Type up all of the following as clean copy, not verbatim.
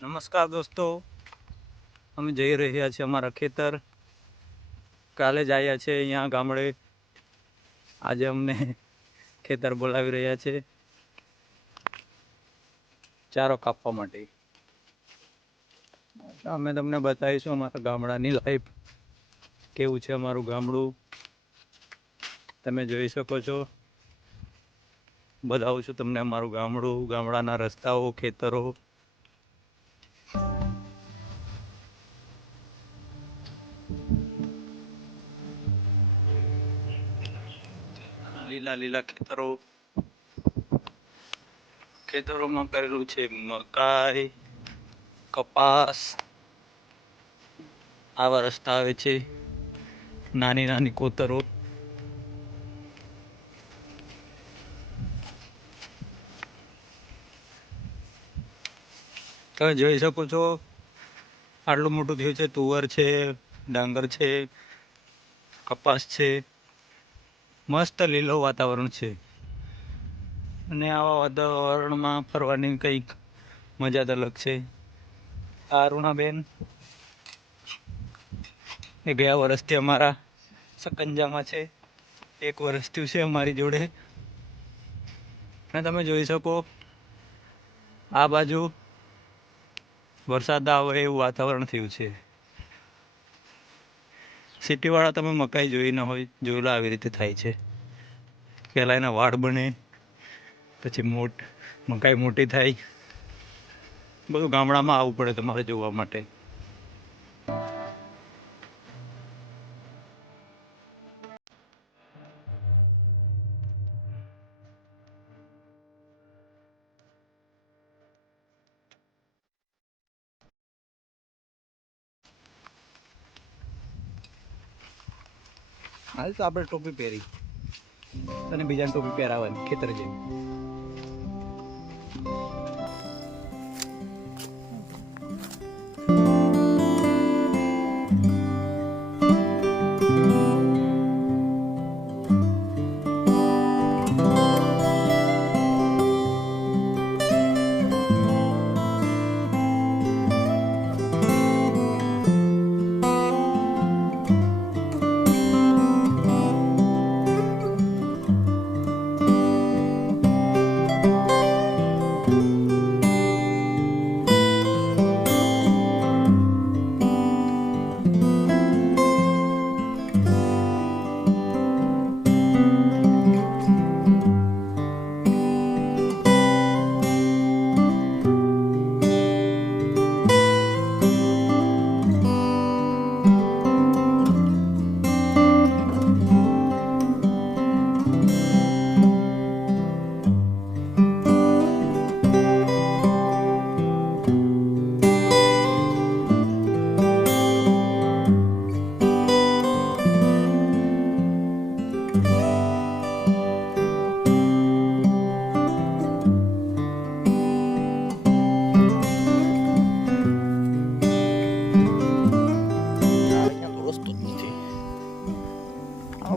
નમસ્કાર દોસ્તો, અમે જઈ રહ્યા છીએ અમારા ખેતર. કાલે જ આવ્યા છે અહીંયા ગામડે. આજે અમને ખેતર બોલાવી રહ્યા છે ચારો કાપવા માટે. અમે તમને બતાવીશું અમારા ગામડાની લાઈફ કેવું છે. અમારું ગામડું તમે જોઈ શકો છો. બતાવું છું તમને અમારું ગામડું, ગામડાના રસ્તાઓ, ખેતરો. લીલા લીલા ખેતરોમાં કરેલું છે મકાઈ, કપાસ. આવા રસ્તા આવે છે, નાની નાની કોતરો. તમે જોઈ શકો છો આટલું મોટું થયું છે. તુવર છે, ડાંગર છે, કપાસ છે. મસ્ત લીલો વાતાવરણ છે અને આવા વાતાવરણમાં ફરવાની કંઈક મજા જ અલગ છે. આ અરુણાબેન એ ગયા વર્ષથી અમારા સકંજામાં છે. 1 વર્ષ થયું છે અમારી જોડે. અને તમે જોઈ શકો આ બાજુ વરસાદ આવે એવું વાતાવરણ થયું છે. સિટીવાળા તમે મકાઈ જોઈ ન હોય, જોયેલા આવી રીતે થાય છે. પહેલાં એના વાડ બને, પછી મકાઈ મોટી થાય. બધું ગામડામાં આવવું પડે તમારે જોવા માટે. હાલ તો આપણે ટોપી પહેરી અને બીજાને ટોપી પહેરાવવાની ખેતર જેવી.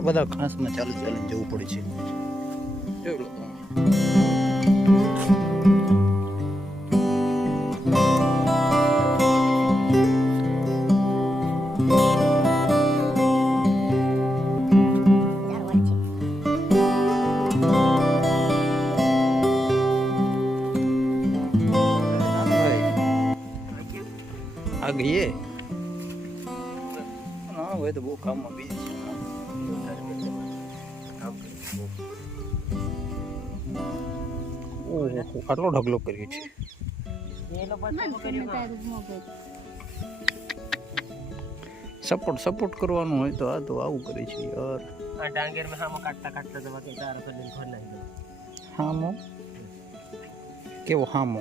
બધા ઘાસમાં ચાલીને જવું પડે છે. જોઈ લો તમે. આ ગઈએ ના હોય તો બહુ કામમાં બીજી છે. આટલો ઢગલો કર્યો છે. સપોર્ટ કરવાનું હોય તો આ તો આવું કરે છે યાર. આ ડાંગર માં હામો કાટતા તો વાકે ચાર ફેર ઘર નાખી દો. હામો કેવો હામો?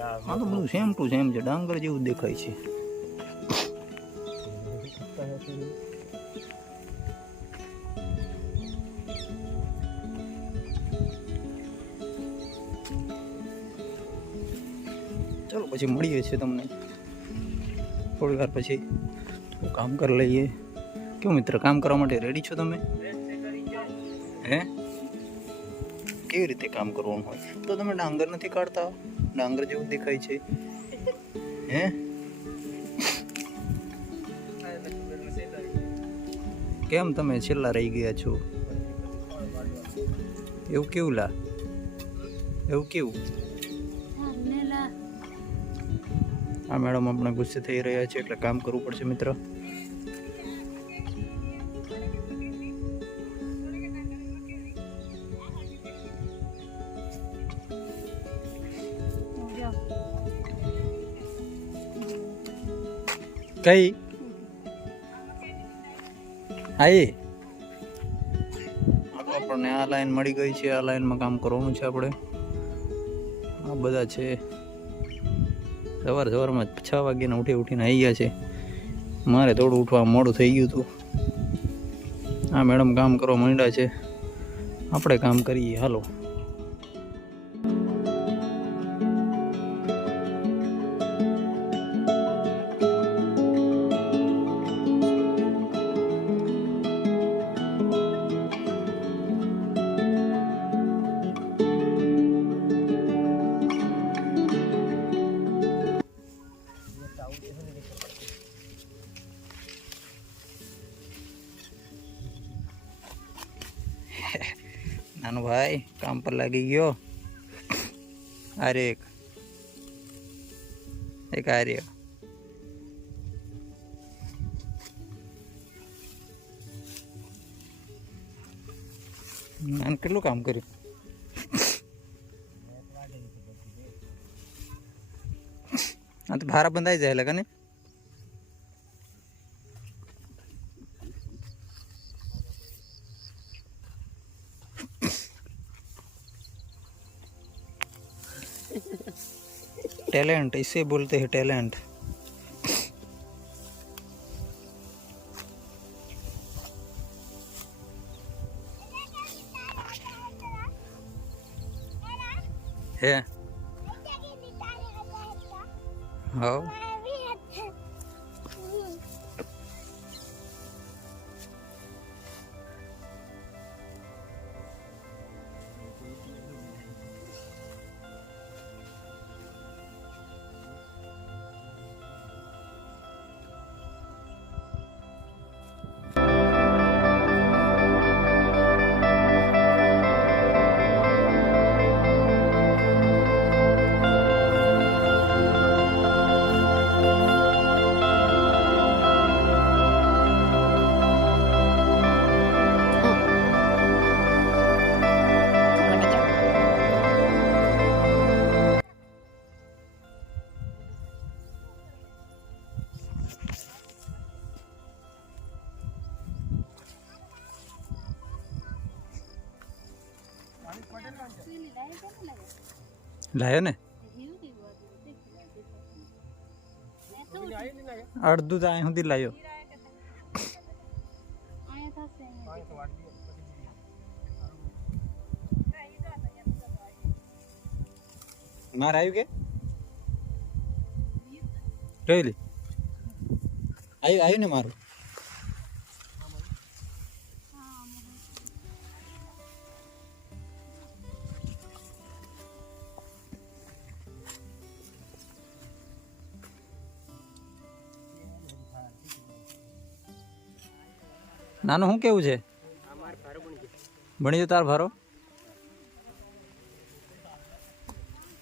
આ તો બધું સેમ ટુ સેમ છે. ડાંગર જેવું દેખાય છે. ચલો પછી મળીએ છીએ તમને થોડી વાર પછી. કામ કરી લઈએ. કેવું મિત્ર, કામ કરવા માટે રેડી છો તમે? હે, કેવી રીતે કામ કરવાનું હોય? તો તમે ડાંગર નથી કાઢતા? ડાંગર જેવું દેખાય છે. હે કેમ તમે છેલ્લા રહી ગયા છો? એવું કેવું લા? એવું કેવું? આ મેડમ આપણે ગુસ્સે થઈ રહ્યા છે એટલે કામ કરવું પડશે મિત્ર. કઈ આઈ આપણને આ લાઈન મળી ગઈ છે. આ લાઈનમાં કામ કરવાનું છે આપણે. આ બધા છે સવારમાં 6 વાગ્યાના ઉઠીને આવી ગયા છે. મારે થોડું ઉઠવા મોડું થઈ ગયું હતું. આ મેડમ કામ કરવા માંડ્યા છે, આપણે કામ કરીએ. હાલો. નાનો ભાઈ કામ પર લાગી ગયો. અરે એક આર્ય નાન કેટલું કામ કર્યું. આ તો ભારા બંધાઈ જાય લગા ને. टैलेंट इसे बोलते हैं टैलेंट. है हाँ लायो ने अर्धू तो आए हूँ लायो. मार आयु के really आयु ने मारो. નાનો શું કેવું છે? ભણી જો તાર ભારો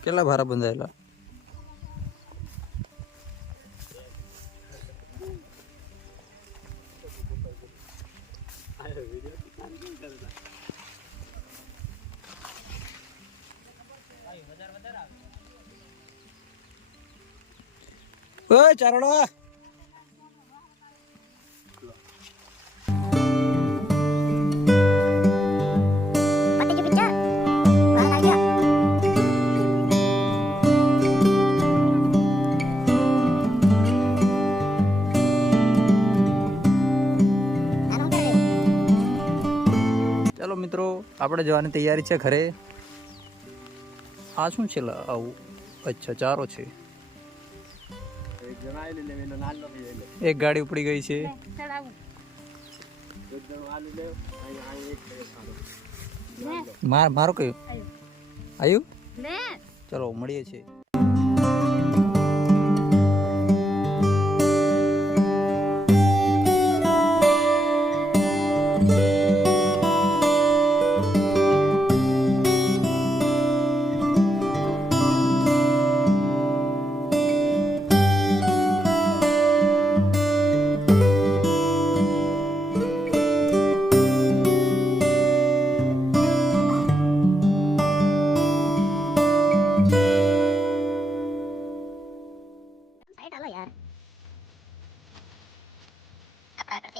કેટલા ભારા બંધાયેલા? ઓય ચારડો મિત્રો આપણે જવાની તૈયારી છે ઘરે. આ શું છે આવું? અચ્છા ચારો છે. એક ગાડી ઉપડી ગઈ છે. મારો કયું આયુ? ચલો મળીએ છીએ.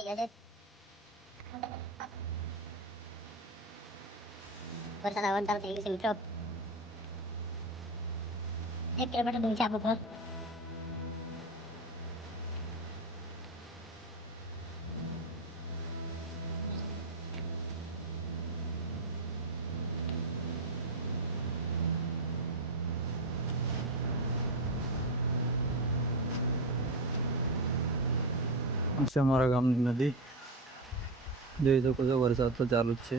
ગયા છે. વરસાદ આવવાનું ચાલુ થઈ ગયું છે મિત્રો. 1 કિલોમીટર દૂર છે આપણું ઘર. છે અમારા ગામની નદી જોઈ શકો છો. વરસાદ તો ચાલુ જ છે.